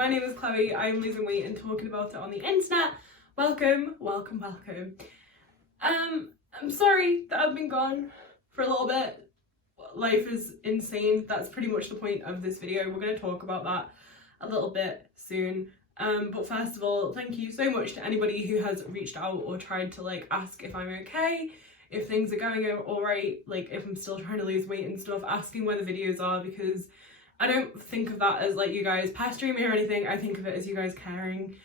my name is Chloe. I am losing weight and talking about it on the internet. Welcome, welcome, welcome. I'm sorry that I've been gone for a little bit. Life is insane. That's pretty much the point of this video. We're going to talk about that a little bit soon. But first of all, thank you so much to anybody who has reached out or tried to ask if I'm okay, if things are going alright, if I'm still trying to lose weight and stuff, asking where the videos are, because I don't think of that as you guys pestering me or anything. I think of it as you guys caring,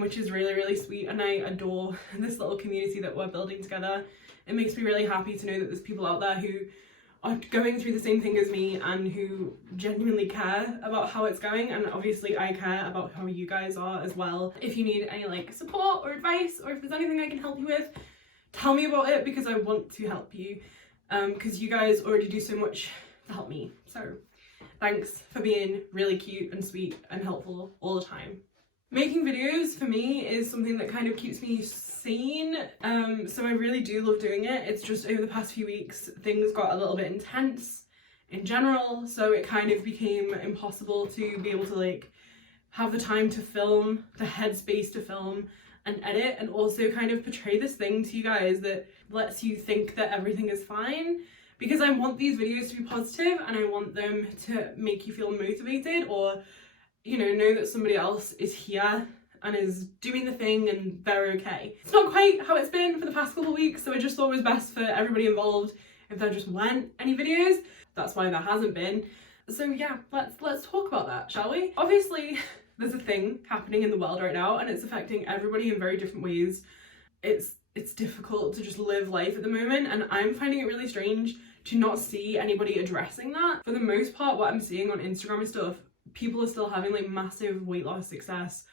which is really, really sweet, and I adore this little community that we're building together. It makes me really happy to know that there's people out there who are going through the same thing as me and who genuinely care about how it's going, and obviously I care about how you guys are as well. If you need any support or advice, or if there's anything I can help you with, tell me about it, because I want to help you, because you guys already do so much to help me. So thanks for being really cute and sweet and helpful all the time. Making videos for me is something that kind of keeps me sane, so I really do love doing it. It's just over the past few weeks things got a little bit intense in general, so it kind of became impossible to be able to have the time to film, the headspace to film and edit, and also kind of portray this thing to you guys that lets you think that everything is fine, because I want these videos to be positive and I want them to make you feel motivated, or know that somebody else is here and is doing the thing and they're okay. It's not quite how it's been for the past couple of weeks, so I just thought it was best for everybody involved if there just weren't any videos. That's why there hasn't been. So yeah, let's talk about that, shall we? Obviously, there's a thing happening in the world right now and it's affecting everybody in very different ways. It's difficult to just live life at the moment, and I'm finding it really strange to not see anybody addressing that. For the most part, what I'm seeing on Instagram and stuff, people are still having massive weight loss success.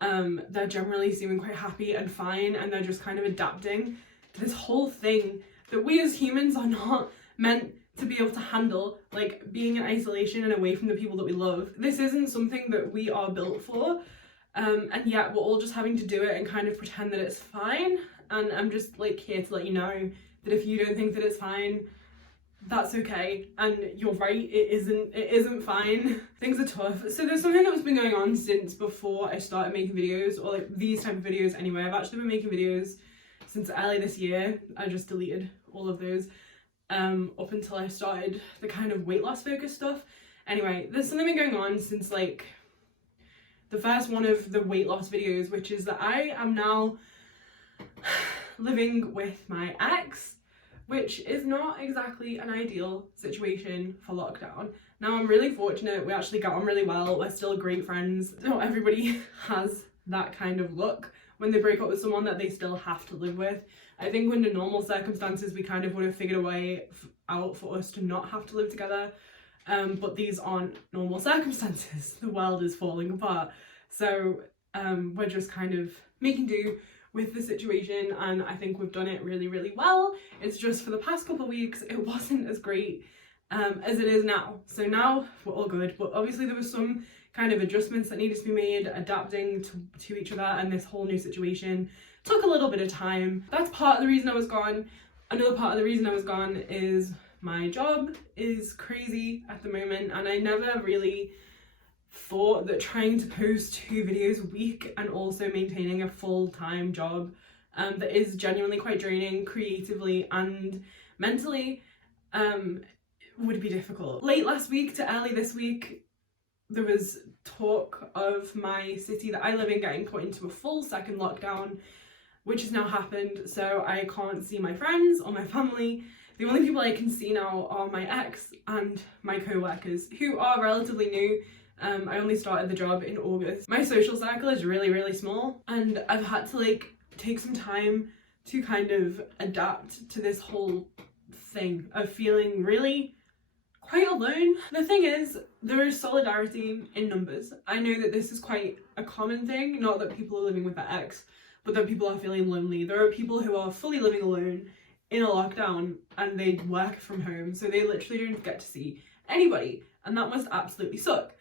They're generally seeming quite happy and fine, and they're just kind of adapting to this whole thing that we as humans are not meant to be able to handle, being in isolation and away from the people that we love. This isn't something that we are built for, and yet we're all just having to do it and kind of pretend that it's fine. And I'm just here to let you know that if you don't think that it's fine, that's okay, and you're right, it isn't fine. Things are tough. So there's something that's been going on since before I started making videos, or these type of videos anyway. I've actually been making videos since early this year. I just deleted all of those up until I started the kind of weight loss focused stuff. Anyway, there's something been going on since the first one of the weight loss videos, which is that I am now living with my ex, which is not exactly an ideal situation for lockdown. Now, I'm really fortunate. We actually got on really well. We're still great friends. Not everybody has that kind of luck when they break up with someone that they still have to live with. I think under normal circumstances, we kind of would have figured a way out for us to not have to live together. But these aren't normal circumstances. The world is falling apart. So we're just kind of making do with the situation, and I think we've done it really, really well. It's just for the past couple of weeks it wasn't as great as it is now. So now we're all good, but obviously there was some kind of adjustments that needed to be made, adapting to each other, and this whole new situation took a little bit of time. That's part of the reason I was gone. Another part of the reason I was gone is my job is crazy at the moment, and I never really thought that trying to post 2 videos a week and also maintaining a full-time job that is genuinely quite draining creatively and mentally would be difficult. Late last week to early this week, there was talk of my city that I live in getting put into a full second lockdown, which has now happened. So I can't see my friends or my family. The only people I can see now are my ex and my co-workers, who are relatively new. I only started the job in August. My social circle is really, really small, and I've had to take some time to kind of adapt to this whole thing of feeling really quite alone. The thing is, there is solidarity in numbers. I know that this is quite a common thing, not that people are living with their ex, but that people are feeling lonely. There are people who are fully living alone in a lockdown and they work from home, so they literally don't get to see anybody, and that must absolutely suck.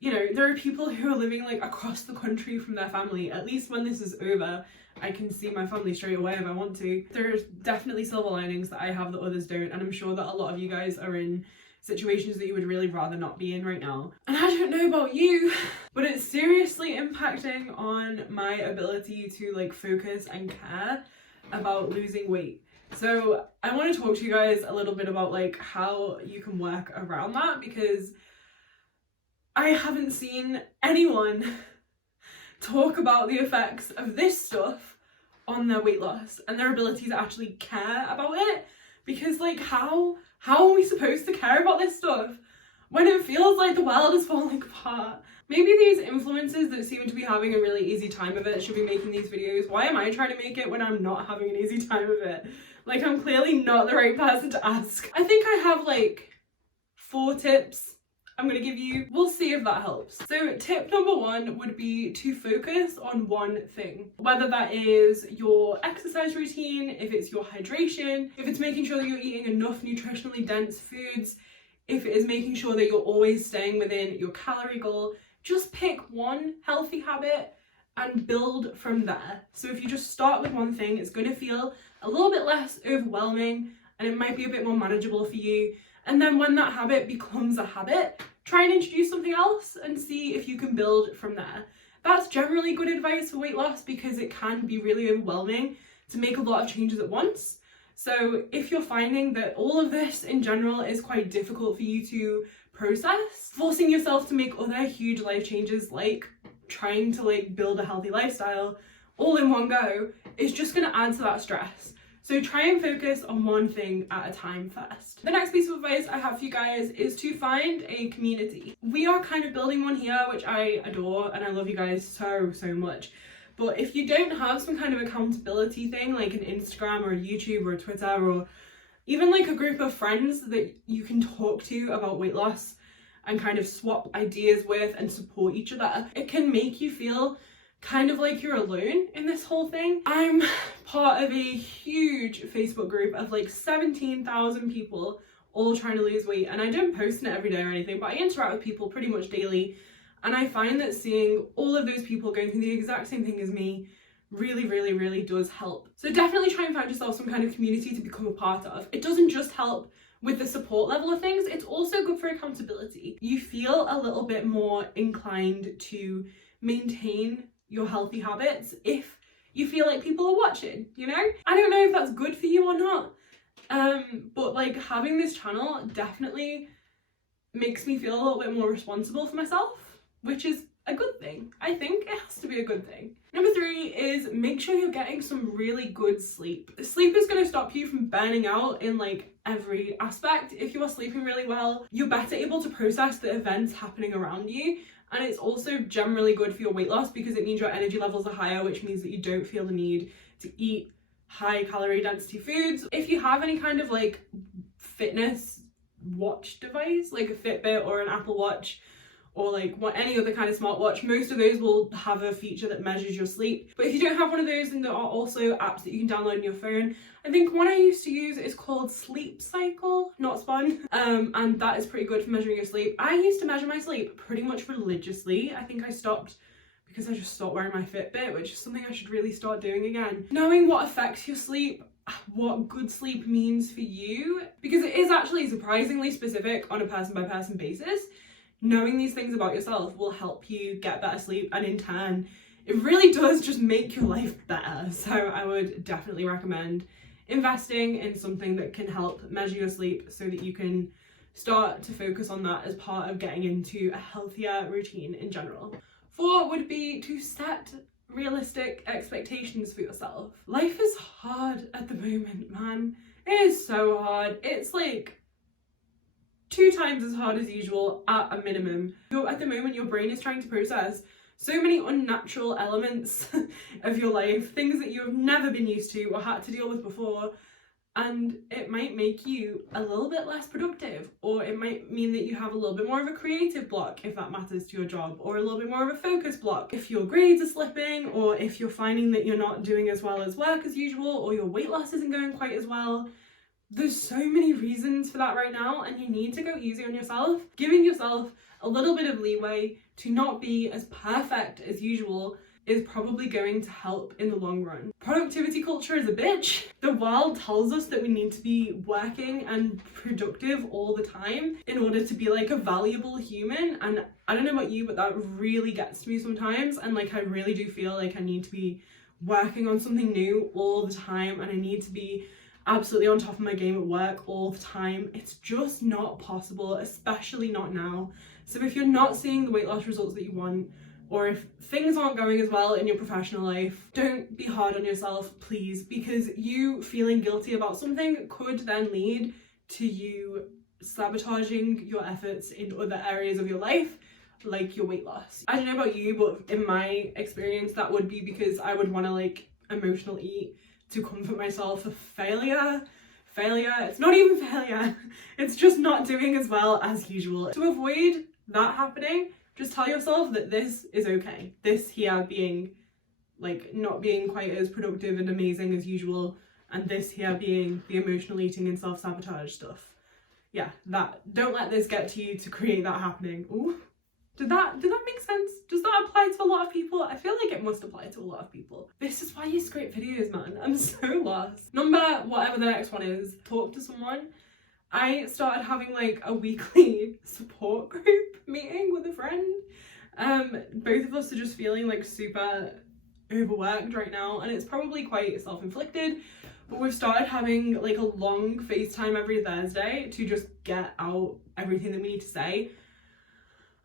There are people who are living across the country from their family. At least when this is over, I can see my family straight away if I want to. There's definitely silver linings that I have that others don't, and I'm sure that a lot of you guys are in situations that you would really rather not be in right now. And I don't know about you, but it's seriously impacting on my ability to like focus and care about losing weight. So I want to talk to you guys a little bit about like how you can work around that, because I haven't seen anyone talk about the effects of this stuff on their weight loss and their ability to actually care about it. Because like how are we supposed to care about this stuff when it feels like the world is falling apart? Maybe these influencers that seem to be having a really easy time of it should be making these videos. Why am I trying to make it when I'm not having an easy time of it? Like, I'm clearly not the right person to ask. I think I have like 4 tips I'm gonna give you. We'll see if that helps. So tip number 1 would be to focus on one thing. Whether that is your exercise routine, if it's your hydration, if it's making sure that you're eating enough nutritionally dense foods, if it is making sure that you're always staying within your calorie goal. Just pick one healthy habit and build from there. So if you just start with one thing, it's going to feel a little bit less overwhelming and it might be a bit more manageable for you. And then when that habit becomes a habit, try and introduce something else and see if you can build from there. That's generally good advice for weight loss, because it can be really overwhelming to make a lot of changes at once. So if you're finding that all of this in general is quite difficult for you to process, forcing yourself to make other huge life changes like trying to like build a healthy lifestyle all in one go is just going to add to that stress. So try and focus on one thing at a time first. The next piece of advice I have for you guys is to find a community. We are kind of building one here, which I adore, and I love you guys so much. But if you don't have some kind of accountability thing like an Instagram or a YouTube or a Twitter, or even like a group of friends that you can talk to about weight loss and kind of swap ideas with and support each other, it can make you feel kind of like you're alone in this whole thing. I'm part of a huge Facebook group of like 17,000 people all trying to lose weight, and I don't post in it every day or anything, but I interact with people pretty much daily, and I find that seeing all of those people going through the exact same thing as me really does help. So definitely try and find yourself some kind of community to become a part of. It doesn't just help with the support level of things, it's also good for accountability. You feel a little bit more inclined to maintain your healthy habits if you feel like people are watching, you know? I don't know if that's good for you or not, but like having this channel definitely makes me feel a little bit more responsible for myself, which is a good thing. I think it has to be a good thing. Number 3 is make sure you're getting some really good sleep. Sleep is going to stop you from burning out in like every aspect. If you are sleeping really well, you're better able to process the events happening around you. And it's also generally good for your weight loss because it means your energy levels are higher, which means that you don't feel the need to eat high calorie density foods. If you have any kind of like fitness watch device, like a Fitbit or an Apple Watch, or like any other kind of smartwatch, most of those will have a feature that measures your sleep. But if you don't have one of those, then there are also apps that you can download on your phone. I think one I used to use is called Sleep Cycle, not Spun, and that is pretty good for measuring your sleep. I used to measure my sleep pretty much religiously. I think I stopped because I just stopped wearing my Fitbit, which is something I should really start doing again. Knowing what affects your sleep, what good sleep means for you, because it is actually surprisingly specific on a person by person basis. Knowing these things about yourself will help you get better sleep, and in turn it really does just make your life better. So I would definitely recommend investing in something that can help measure your sleep so that you can start to focus on that as part of getting into a healthier routine in general. 4 would be to set realistic expectations for yourself. Life is hard at the moment, man. It is so hard. It's like 2 times as hard as usual at a minimum. At the moment, your brain is trying to process so many unnatural elements of your life, things that you have never been used to or had to deal with before, and it might make you a little bit less productive, or it might mean that you have a little bit more of a creative block if that matters to your job, or a little bit more of a focus block if your grades are slipping, or if you're finding that you're not doing as well as work as usual, or your weight loss isn't going quite as well. There's so many reasons for that right now, and you need to go easy on yourself. Giving yourself a little bit of leeway to not be as perfect as usual is probably going to help in the long run. Productivity culture is a bitch. The world tells us that we need to be working and productive all the time in order to be like a valuable human, and I don't know about you, but that really gets to me sometimes, and like I really do feel like I need to be working on something new all the time, and I need to be absolutely on top of my game at work all the time. It's just not possible, especially not now. So if you're not seeing the weight loss results that you want, or if things aren't going as well in your professional life, don't be hard on yourself, please, because you feeling guilty about something could then lead to you sabotaging your efforts in other areas of your life, like your weight loss. I don't know about you, but in my experience, that would be because I would want to like emotional eat to comfort myself for failure. It's not even failure, it's just not doing as well as usual. To avoid that happening, just tell yourself that this is okay. This here being like not being quite as productive and amazing as usual, and this here being the emotional eating and self-sabotage stuff. Yeah, that. Don't let this get to you to create that happening. Ooh. Did that make sense? Does that apply to a lot of people? I feel like it must apply to a lot of people. This is why you scrape videos, man. I'm so lost. Number whatever the next one is, talk to someone. I started having like a weekly support group meeting with a friend. Both of us are just feeling like super overworked right now, and it's probably quite self-inflicted, but we've started having like a long FaceTime every Thursday to just get out everything that we need to say.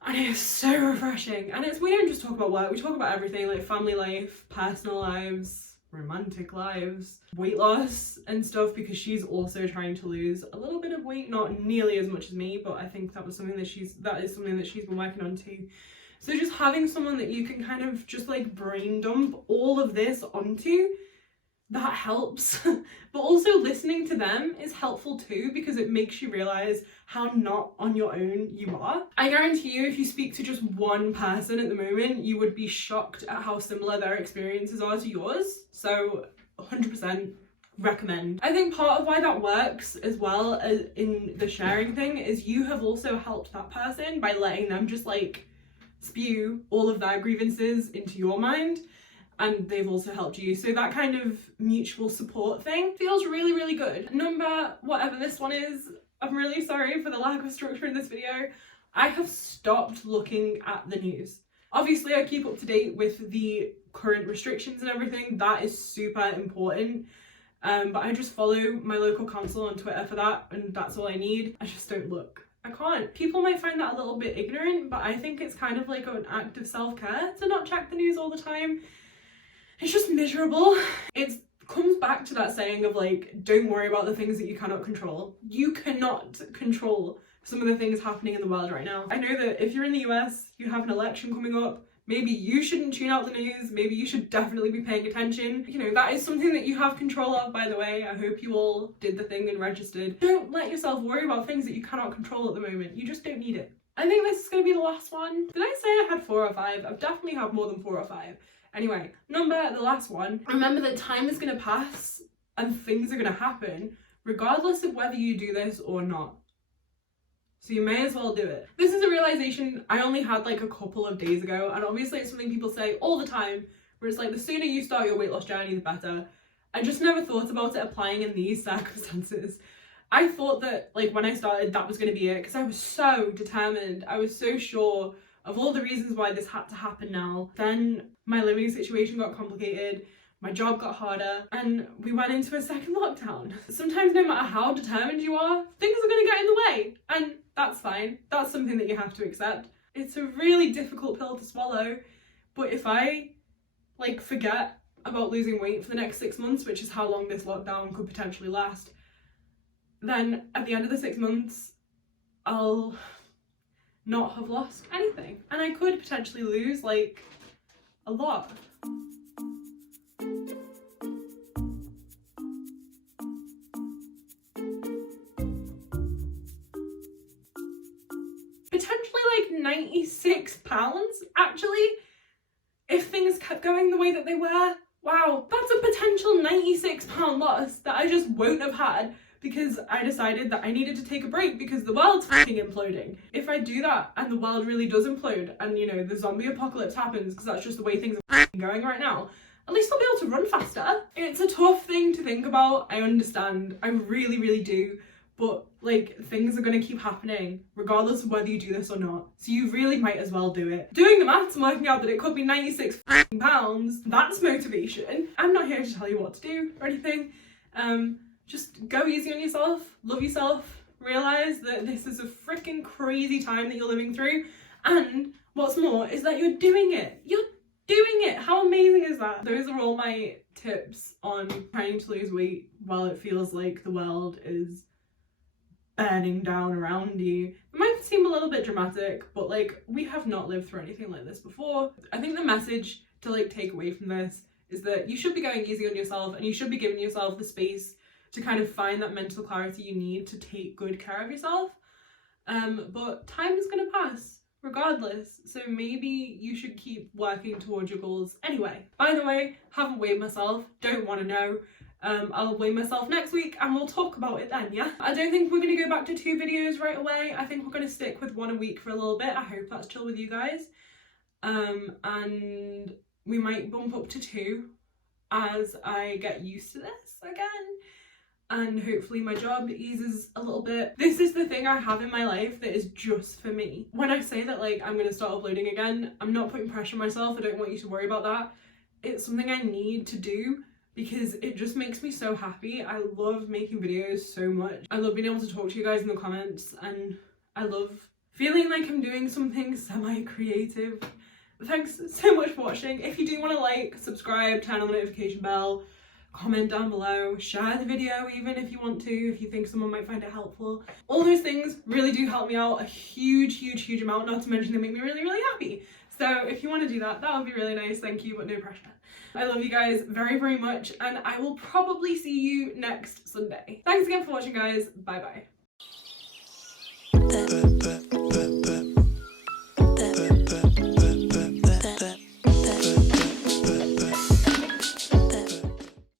And it is so refreshing. And we don't just talk about work, we talk about everything, like family life, personal lives, romantic lives, weight loss and stuff, because she's also trying to lose a little bit of weight, not nearly as much as me, but I think that is something that she's been working on too. So just having someone that you can kind of just like brain dump all of this onto, that helps. But also listening to them is helpful too, because it makes you realize how not on your own you are. I guarantee you, if you speak to just one person at the moment, you would be shocked at how similar their experiences are to yours. So 100% recommend. I think part of why that works as well as in the sharing thing is you have also helped that person by letting them just like spew all of their grievances into your mind, and they've also helped you. So that kind of mutual support thing feels really, really good. Number whatever this one is, I'm really sorry for the lack of structure in this video. I have stopped looking at the news. Obviously, I keep up to date with the current restrictions and everything. That is super important. But I just follow my local council on Twitter for that, and that's all I need. I just don't look. I can't. People might find that a little bit ignorant, but I think it's kind of like an act of self-care to not check the news all the time. It's just miserable. It comes back to that saying of like, don't worry about the things that you cannot control. You cannot control some of the things happening in the world right now. I know that if you're in the US, you have an election coming up, maybe you shouldn't tune out the news, maybe you should definitely be paying attention. You know, that is something that you have control of, by the way. I hope you all did the thing and registered. Don't let yourself worry about things that you cannot control at the moment. You just don't need it. I think this is going to be the last one. Did I say I had 4 or 5? I've definitely had more than 4 or 5. Anyway, the last one. Remember that time is going to pass and things are going to happen regardless of whether you do this or not. So you may as well do it. This is a realization I only had like a couple of days ago, and obviously it's something people say all the time, where it's like the sooner you start your weight loss journey, the better. I just never thought about it applying in these circumstances. I thought that like when I started that was going to be it, because I was so determined. I was so sure of all the reasons why this had to happen now. Then my living situation got complicated, my job got harder, and we went into a second lockdown. Sometimes no matter how determined you are, things are going to get in the way, and that's fine. That's something that you have to accept. It's a really difficult pill to swallow, but if I like forget about losing weight for the next 6 months, which is how long this lockdown could potentially last, then at the end of the 6 months, I'll not have lost anything, and I could potentially lose like a lot. Potentially like 96 pounds actually, if things kept going the way that they were. Wow, that's a potential 96 pound loss that I just won't have had because I decided that I needed to take a break because the world's fucking imploding. If I do that and the world really does implode and, you know, the zombie apocalypse happens, because that's just the way things are going right now, at least I'll be able to run faster. It's a tough thing to think about, I understand, I really, really do, but like things are going to keep happening regardless of whether you do this or not, so you really might as well do it. Doing the maths and working out that it could be 96 pounds, that's motivation. I'm not here to tell you what to do or anything. Just go easy on yourself, love yourself, realize that this is a freaking crazy time that you're living through, and what's more is that you're doing it. How amazing is that? Those are all my tips on trying to lose weight while it feels like the world is burning down around you. It might seem a little bit dramatic, but like, we have not lived through anything like this before. I think the message to like take away from this is that you should be going easy on yourself, and you should be giving yourself the space to kind of find that mental clarity you need to take good care of yourself. But time is gonna pass regardless, so maybe you should keep working towards your goals anyway. By the way, haven't weighed myself, don't want to know. I'll weigh myself next week and we'll talk about it then, yeah? I don't think we're going to go back to 2 videos right away. I think we're going to stick with 1 a week for a little bit. I hope that's chill with you guys. And we might bump up to 2 as I get used to this again. And hopefully my job eases a little bit. This is the thing I have in my life that is just for me. When I say that like I'm going to start uploading again, I'm not putting pressure on myself. I don't want you to worry about that. It's something I need to do because it just makes me so happy. I love making videos so much. I love being able to talk to you guys in the comments, and I love feeling like I'm doing something semi-creative. Thanks so much for watching. If you do want to like, subscribe, turn on the notification bell, comment down below, share the video even if you want to, if you think someone might find it helpful. All those things really do help me out a huge amount, not to mention they make me really happy. So if you want to do that, that would be really nice. Thank you, but no pressure. I love you guys very much, and I will probably see you next Sunday. Thanks again for watching, guys. Bye bye.